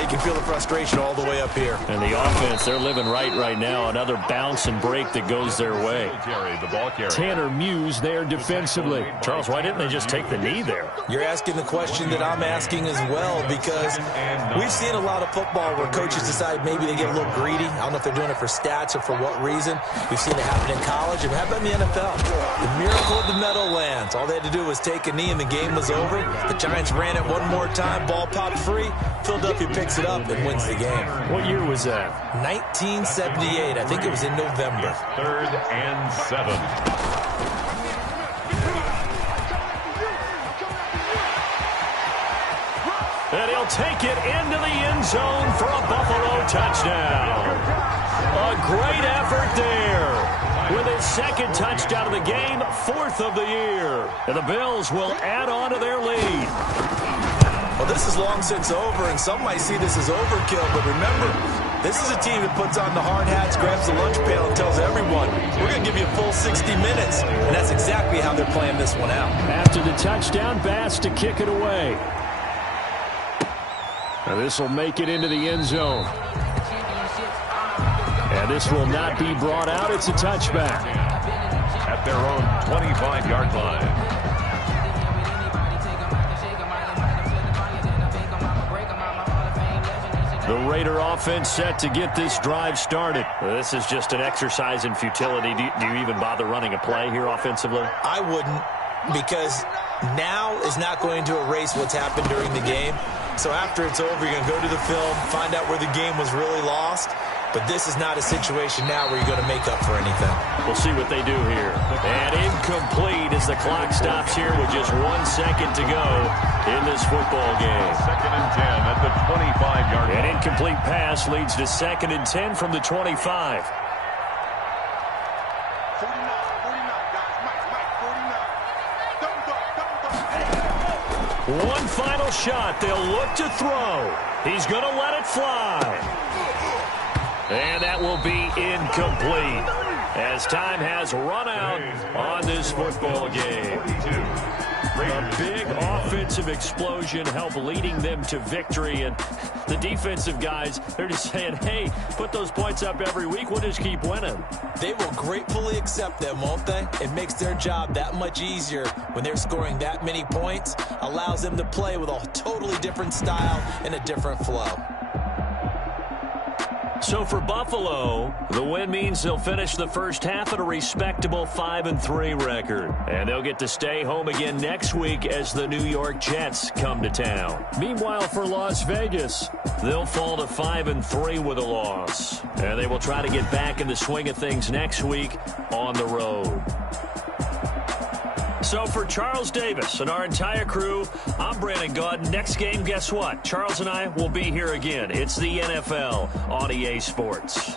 you can feel the frustration all the way up here. And the offense, they're living right now. Another bounce and break that goes their way. Tanner Muse there defensively. Charles, why didn't they just take the knee there? You're asking the question that I'm asking as well, because we've seen a lot of football where coaches decide maybe they get a little greedy. I don't know if they're doing it for stats or for what reason. We've seen it happen in college and happen in the NFL. The miracle of the Meadowlands. All they had to do was take a knee and the game was over. The Giants ran it one more time. Ball popped free. Philadelphia picks it up and wins the game. What year was that? 1978. I think it was in November. 3rd and 7. And he'll take it into the end zone for a Buffalo touchdown. A great effort there. With his 2nd touchdown of the game, 4th of the year. And the Bills will add on to their lead. Well, this is long since over, and some might see this as overkill, but remember, this is a team that puts on the hard hats, grabs the lunch pail, and tells everyone, we're going to give you a full 60 minutes. And that's exactly how they're playing this one out. After the touchdown, Bass to kick it away. Now this will make it into the end zone. And this will not be brought out. It's a touchback. At their own 25-yard line. The Raider offense set to get this drive started. This is just an exercise in futility. Do you even bother running a play here offensively? I wouldn't, because now is not going to erase what's happened during the game. So after it's over, you're going to go to the film, find out where the game was really lost. But this is not a situation now where you're going to make up for anything. We'll see what they do here. And incomplete as the clock stops here with just 1 second to go in this football game. 2nd and 10 at the 25-yard line. An incomplete pass leads to 2nd and 10 from the 25. 49, guys. Mike, 49. One final shot. They'll look to throw. He's going to let it fly. And that will be incomplete. as time has run out on this football game. A big offensive explosion helped leading them to victory, and the defensive guys, they're just saying, hey, put those points up every week, we'll just keep winning. They will gratefully accept them, won't they? It makes their job that much easier when they're scoring that many points, allows them to play with a totally different style and a different flow. So for Buffalo, the win means they'll finish the first half at a respectable 5-3 record. And they'll get to stay home again next week as the New York Jets come to town. Meanwhile, for Las Vegas, they'll fall to 5-3 with a loss. And they will try to get back in the swing of things next week on the road. So for Charles Davis and our entire crew, I'm Brandon Gaudin. Next game, guess what? Charles and I will be here again. It's the NFL on EA Sports.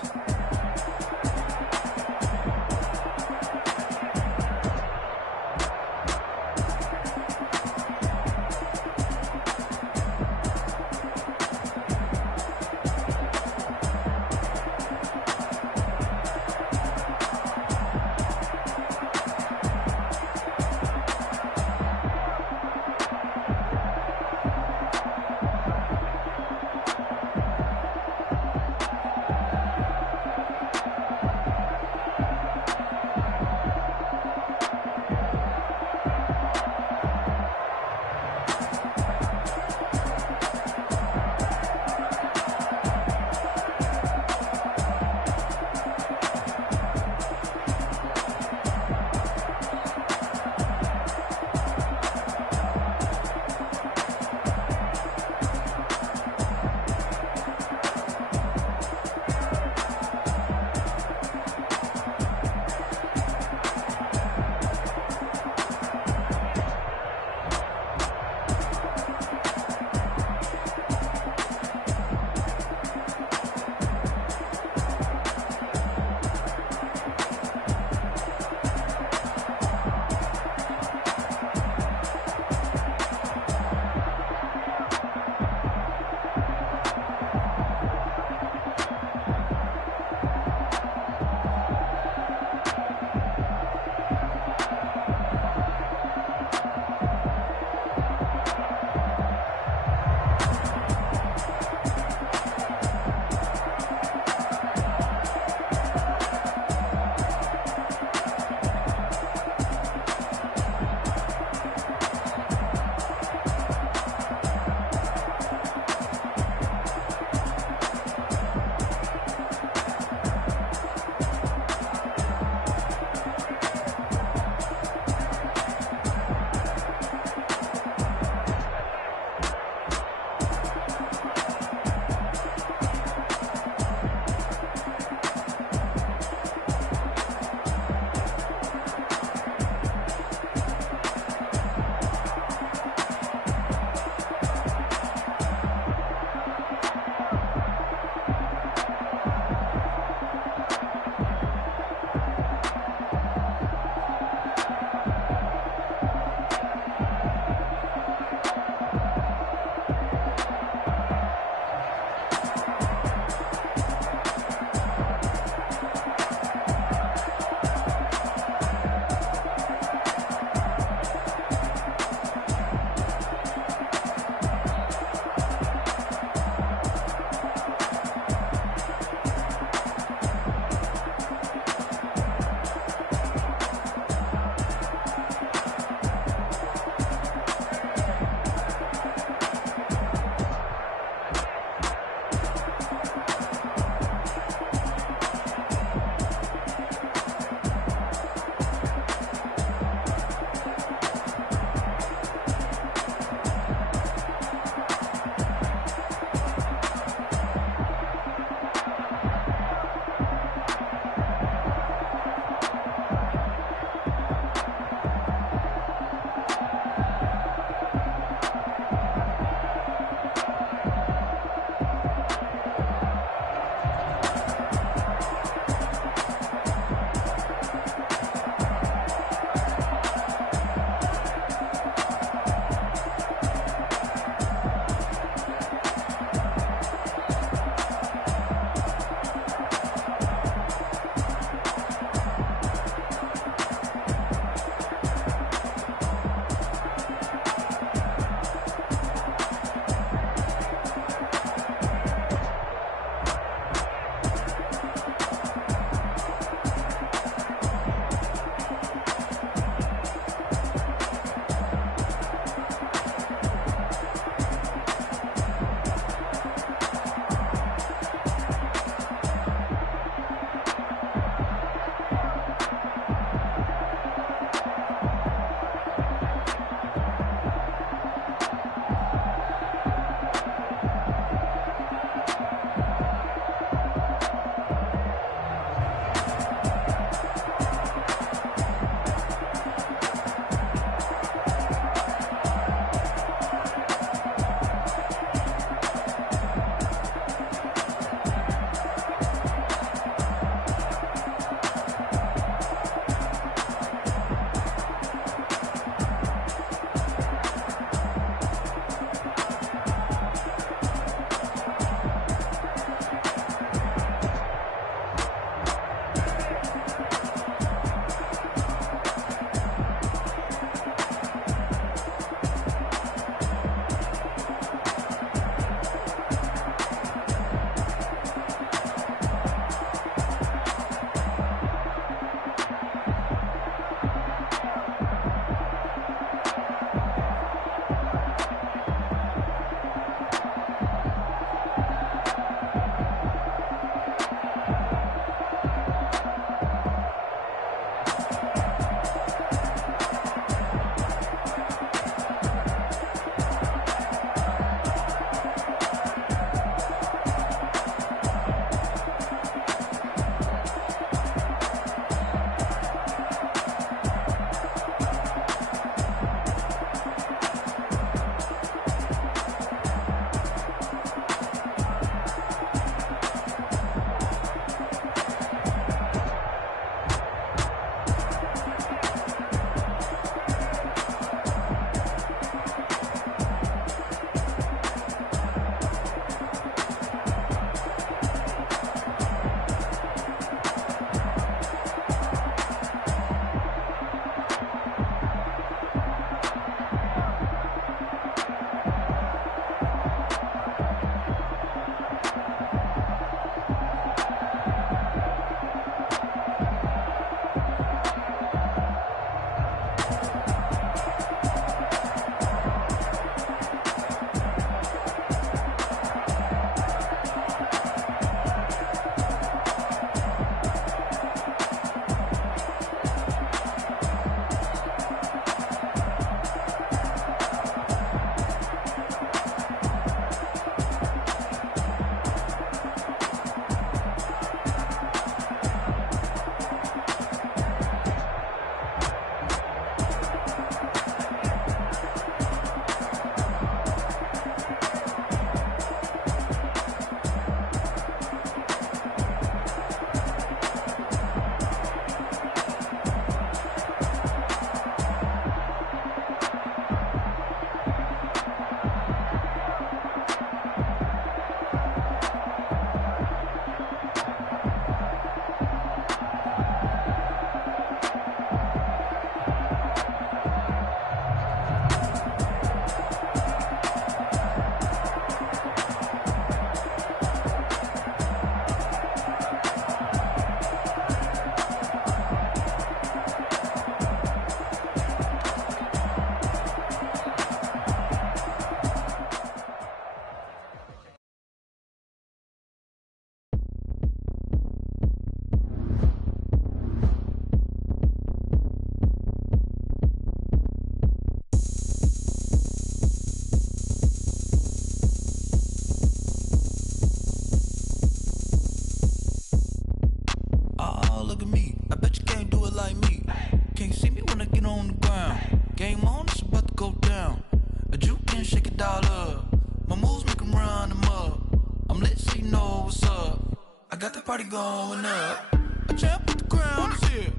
got the party going up. A champ with the crown is here.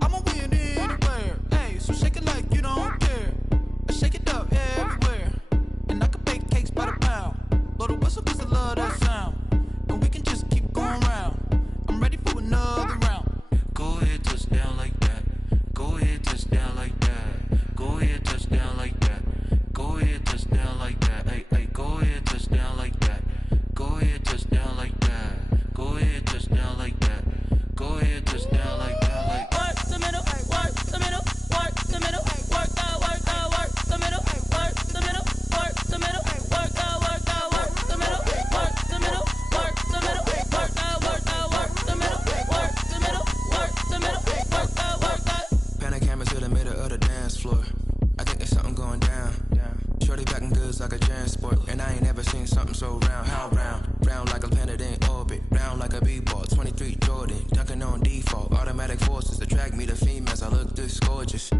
I'ma win anywhere. Hey, so shake it like you don't care. I shake it up everywhere. And I can bake cakes by the pound. Blow the whistle 'cause I love that sound. And we can just keep going round. I'm ready for another round. Go ahead, touch down like that. Go ahead, touch down like that. Go ahead, touch down like that. Go ahead, touch down like that. Hey, hey, go ahead, touch down like that. Go ahead, touch down like that. Go ahead, touch down like that. Go ahead, touch down like that. Like work the middle, work the middle, work the middle, work the middle, work the middle, work the middle, work the middle, work the middle, work the middle, work the middle, work the middle, work the middle, work the. pan the camera to the middle of the dance floor. I think there's something going down. Shorty backing goods like a transport, and I ain't never seen something so round. How round? Round like a planet in orbit, round like a b-ball. 23 Jordan, dunking on default. Automatic forces attract me to females. I look this gorgeous.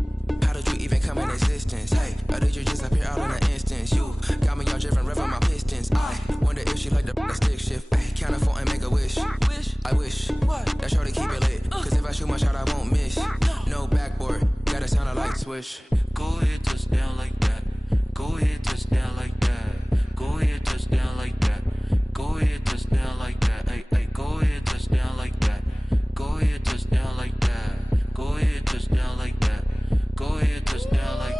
How did you even come in existence? Hey, or did you just appear out in an instance? You got me all driven, revving my pistons. I wonder if she like the stick shift. Hey, count a 4 and make a wish. I wish that shorty keep it lit. 'Cause if I shoot my shot, I won't miss. No backboard, gotta sound a light switch. Go ahead, touch down like that. Go ahead, touch down like that. Go ahead, touch down like that. Go ahead, touch down like that. Hey, hey, go ahead, touch down like that. Go ahead, touch down like that. Go ahead, touch down like that. Go ahead, touch down like that.